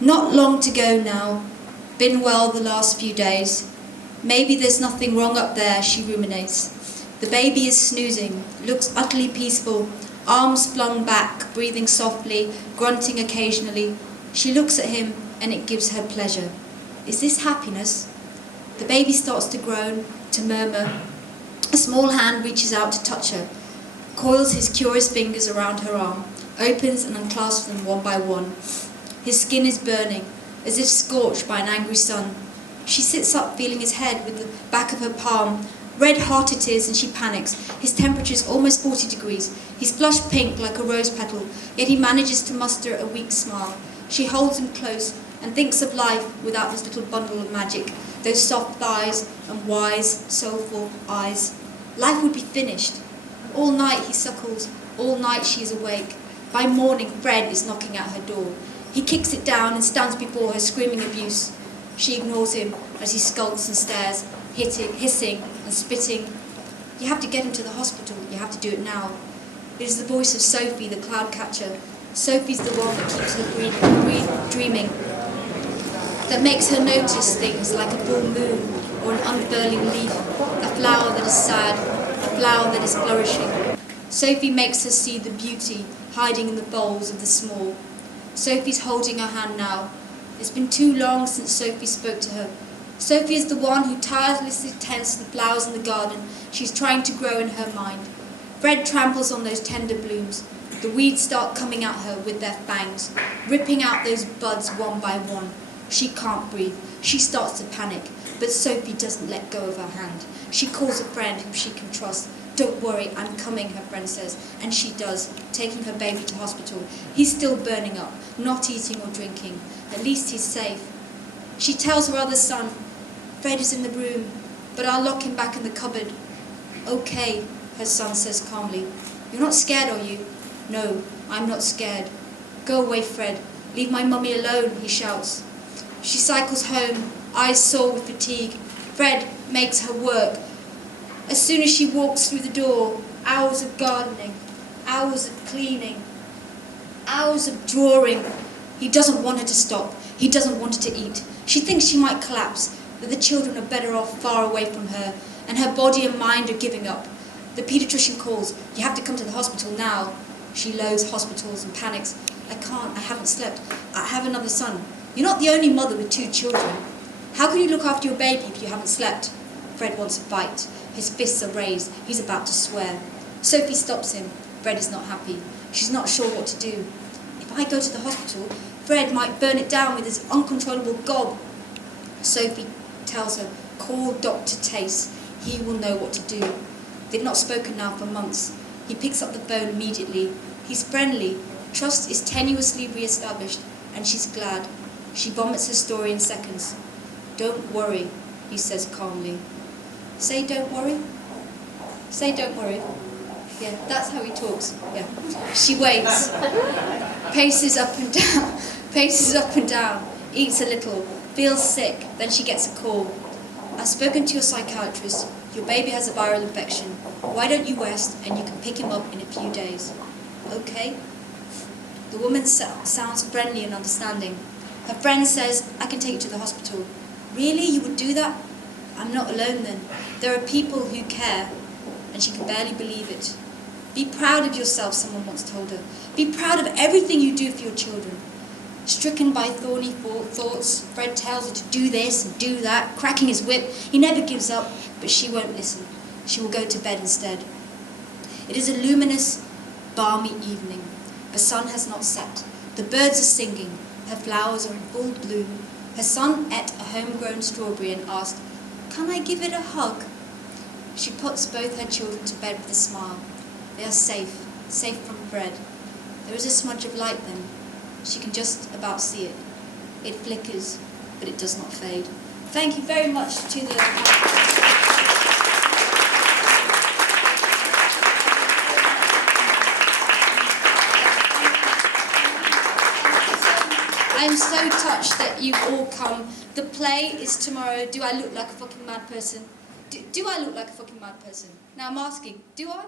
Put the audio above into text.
Not long to go now. Been well the last few days. Maybe there's nothing wrong up there, she ruminates. The baby is snoozing, looks utterly peaceful, arms flung back, breathing softly, grunting occasionally. She looks at him and it gives her pleasure. Is this happiness? The baby starts to groan, to murmur. A small hand reaches out to touch her, coils his curious fingers around her arm, opens and unclasps them one by one. His skin is burning, as if scorched by an angry sun. She sits up, feeling his head with the back of her palm. Red hot it is, and she panics. His temperature is almost 40 degrees. He's flushed pink like a rose petal, yet he manages to muster a weak smile. She holds him close and thinks of life without this little bundle of magic, those soft thighs and wise, soulful eyes. Life would be finished. All night he suckles, all night she is awake. By morning, Fred is knocking at her door. He kicks it down and stands before her, screaming abuse. She ignores him as he skulks and stares, hissing and spitting. You have to get him to the hospital. You have to do it now. It is the voice of Sophie, the cloud catcher. Sophie's the one that keeps her dreaming, that makes her notice things like a full moon or an unfurling leaf, a flower that is sad, a flower that is flourishing. Sophie makes her see the beauty hiding in the bowls of the small. Sophie's holding her hand now. It's been too long since Sophie spoke to her. Sophie is the one who tirelessly tends the flowers in the garden she's trying to grow in her mind. Fred tramples on those tender blooms. The weeds start coming at her with their fangs, ripping out those buds one by one. She can't breathe. She starts to panic, but Sophie doesn't let go of her hand. She calls a friend whom she can trust. Don't worry, I'm coming, her friend says, and she does, taking her baby to hospital. He's still burning up, not eating or drinking. At least he's safe. She tells her other son, Fred is in the room, but I'll lock him back in the cupboard. Okay, her son says calmly. You're not scared, are you? No, I'm not scared. Go away, Fred. Leave my mummy alone, he shouts. She cycles home, eyes sore with fatigue. Fred makes her work. As soon as she walks through the door, hours of gardening, hours of cleaning, hours of drawing. He doesn't want her to stop. He doesn't want her to eat. She thinks she might collapse, that the children are better off far away from her, and her body and mind are giving up. The paediatrician calls. You have to come to the hospital now. She loathes hospitals and panics. I can't. I haven't slept. I have another son. You're not the only mother with 2 children. How can you look after your baby if you haven't slept? Fred wants a fight. His fists are raised. He's about to swear. Sophie stops him. Fred is not happy. She's not sure what to do. If I go to the hospital, Fred might burn it down with his uncontrollable gob. Sophie tells her, call Dr. Tace. He will know what to do. They've not spoken now for months. He picks up the phone immediately. He's friendly. Trust is tenuously re-established, and she's glad. She vomits her story in seconds. Don't worry, he says calmly. Say don't worry. Say don't worry. Yeah, that's how he talks. Yeah. She waits, paces up and down, eats a little, feels sick, then she gets a call. I've spoken to your psychiatrist. Your baby has a viral infection. Why don't you rest and you can pick him up in a few days? Okay. The woman sounds friendly and understanding. Her friend says, I can take you to the hospital. Really? You would do that? I'm not alone then. There are people who care, and she can barely believe it. Be proud of yourself, someone once told her. Be proud of everything you do for your children. Stricken by thorny thoughts, Fred tells her to do this and do that, cracking his whip. He never gives up, but she won't listen. She will go to bed instead. It is a luminous, balmy evening. The sun has not set. The birds are singing. Her flowers are in full bloom. Her son ate a homegrown strawberry and asked, Can I give it a hug? She puts both her children to bed with a smile. They are safe from Fred. There is a smudge of light then. She can just about see it. It flickers, but it does not fade. Thank you very much to the... I'm so touched that you've all come. The play is tomorrow. Do I look like a fucking mad person? Do I look like a fucking mad person? Now I'm asking, do I?